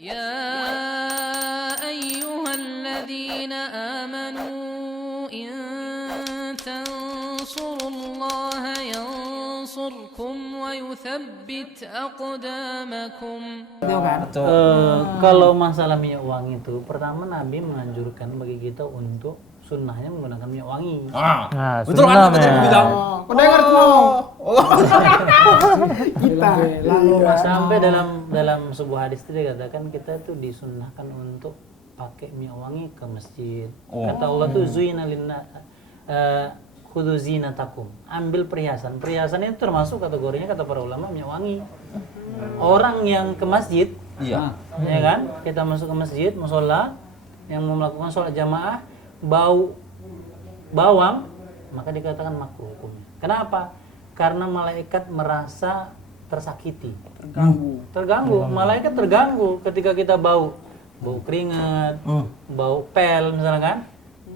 يا أيها الذين آمنوا إن تنصروا الله ينصركم ويثبت أقدامكم. Kalau masalah minyak wangi itu, pertama Nabi menganjurkan bagi kita untuk sunnahnya menggunakan minyak wangi. Nah, Betul kan apa tadi bilang? Pendengar ngomong. Kita lalu sampai dalam sebuah hadis itu dikatakan kita tuh disunnahkan untuk pakai minyak wangi ke masjid. Kata Allah tuh zuina linna khudzu zinatakum. Ambil perhiasan. Perhiasan itu termasuk kategorinya kata para ulama minyak wangi. Orang yang ke masjid, ya kan? Kita masuk ke masjid, mushola, yang mau melakukan sholat jamaah bau bawang, maka dikatakan makruh hukumnya. Kenapa? Karena malaikat merasa tersakiti, terganggu. Malaikat terganggu ketika kita bau keringat, bau pel misalnya kan.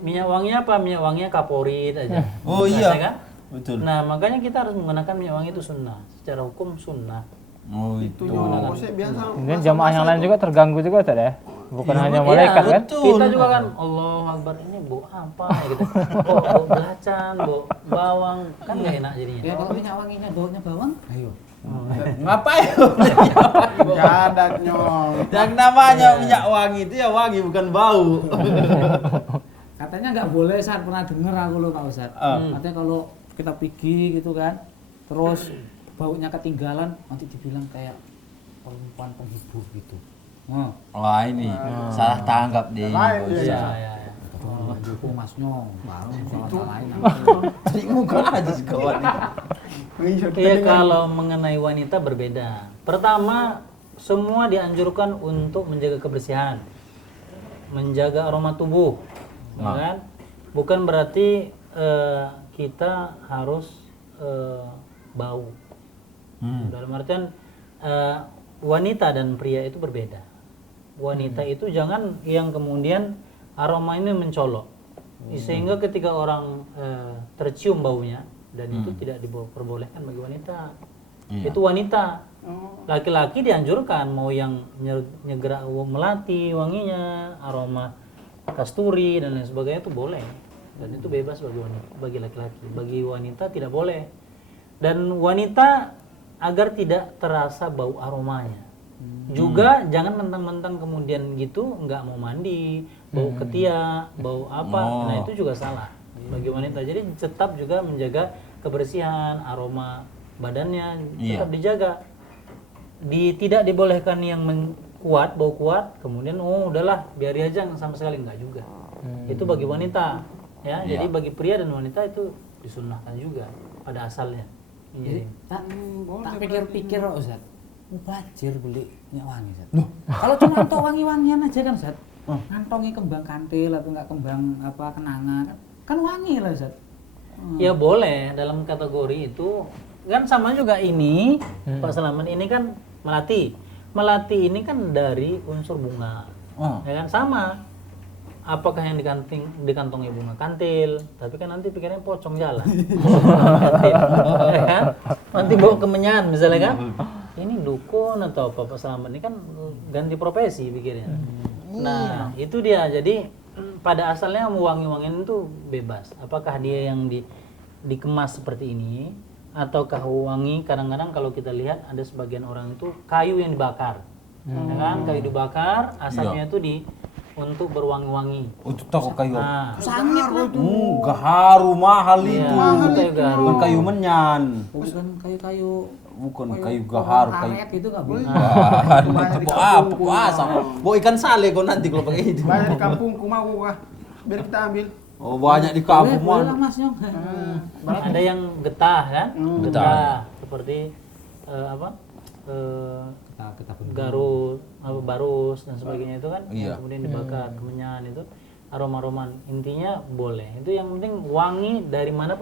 Minyak wanginya apa? Minyak wanginya kaporit aja. Oh iya kan? Betul. Nah makanya kita harus menggunakan minyak wangi itu sunnah, secara hukum sunnah. Oh itu. Kemudian jamaah yang lain juga terganggu juga tadi ya. Bukan hanya malaikat kan? Kita juga kan Allahu Akbar, ini bau apa ya gitu. Bau belacan, bau bawang, kan nggak enak jadinya. Ya kalau minyak wanginya baunya bawang, ayo. Ngapain? Enggak ada nyong. Yang namanya minyak wangi itu ya wangi bukan bau. Katanya nggak boleh, saat pernah dengar aku loh Pak Ustadz. Katanya kalau kita pergi gitu kan, terus baunya ketinggalan, nanti dibilang kayak perempuan penghibur gitu. Wah ini salah tanggap deh. Ya. Dukung Mas Nyong, baru soal lain. Cari muka aja sekawan. Iya, kalau mengenai wanita berbeda. Pertama, semua dianjurkan untuk menjaga kebersihan, menjaga aroma tubuh, kan? Bukan berarti kita harus bau. Dalam artian wanita dan pria itu berbeda. Wanita itu jangan yang kemudian aroma ini mencolok, sehingga ketika orang tercium baunya dan itu tidak diperbolehkan bagi wanita. Itu wanita. Laki-laki dianjurkan mau yang nyegerak melati wanginya, aroma kasturi dan lain sebagainya itu boleh, dan itu bebas bagi wanita, bagi laki-laki. Bagi wanita tidak boleh. Dan wanita agar tidak terasa bau aromanya. Juga jangan mentang-mentang kemudian gitu nggak mau mandi, bau ketiak, bau apa, nah itu juga salah bagi wanita. Jadi tetap juga menjaga kebersihan, aroma badannya tetap dijaga. Tidak dibolehkan yang kuat, bau kuat, kemudian udahlah biari aja sama sekali, enggak juga. Itu bagi wanita, ya. Jadi bagi pria dan wanita itu disunnahkan juga pada asalnya. Jadi tak pikir-pikir Ustaz, mubazir beli minyak wangi Ustaz. Kalau cuma untuk wangi-wangian aja kan Ustaz, ngantongi kembang kantil atau enggak kembang apa kenanga kan wangi lah Ustaz. Ya boleh, dalam kategori itu kan sama juga ini Pak Selamat, ini kan melati ini kan dari unsur bunga, ya kan sama. Apakah yang dikantongi bunga kantil, tapi kan nanti pikirnya pocong jalan. Ya kan? Nanti bawa kemenyan misalnya kan. Ini dukun atau apa Pak Selamat, ini kan ganti profesi pikirnya. Nah, itu dia. Jadi pada asalnya wangi-wangian itu bebas. Apakah dia yang dikemas seperti ini ataukah wangi, kadang-kadang kalau kita lihat ada sebagian orang itu kayu yang dibakar. Ya kan? Kayu dibakar, asalnya itu untuk berwangi-wangi. Itu toko kayu. Sangit lah tuh. Gaharu mahal itu. Kayu gaharu. Bukan kayu menyan. Bukan kayu-kayu Kayu gaharu, kayu. karet gitu enggak boleh. Itu apa sama. Bawa ikan sale kau nanti kalau pakai itu. Banyak di kampungku mau kah? Biar kita ambil. Oh banyak di kampung Boleh lah mana? Mas Nyong. Ada yang getah kan? Getah seperti Kita garut, barus dan sebagainya itu kan, Iya. kemudian dibakar kemenyan itu aroma-aroman, intinya boleh. Itu yang penting wangi dari mana